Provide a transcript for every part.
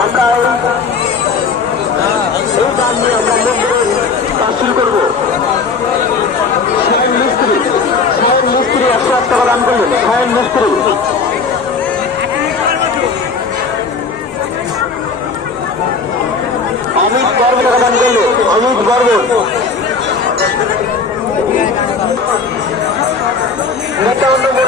আমরা এই দান নিয়ে আমরা কাজ শুরু করব সায়ন মিস্ত্রি সায়ন মিস্ত্রি একশো এক টাকা দান করলেন সায়ন মিস্ত্রি অমিত বর্মন টাকা দান করল মন্ডল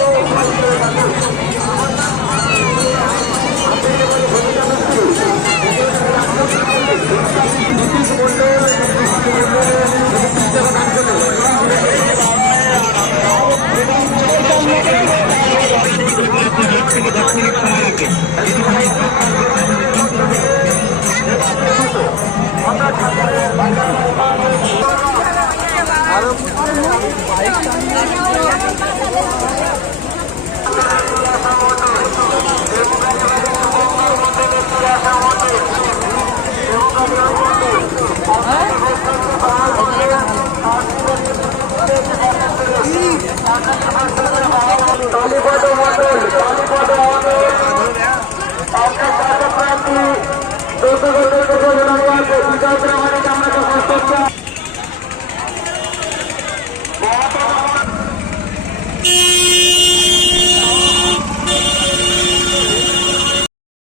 এই দামগাড়ি বিপরীত হয়েছে সমগ্র চতুর্দিক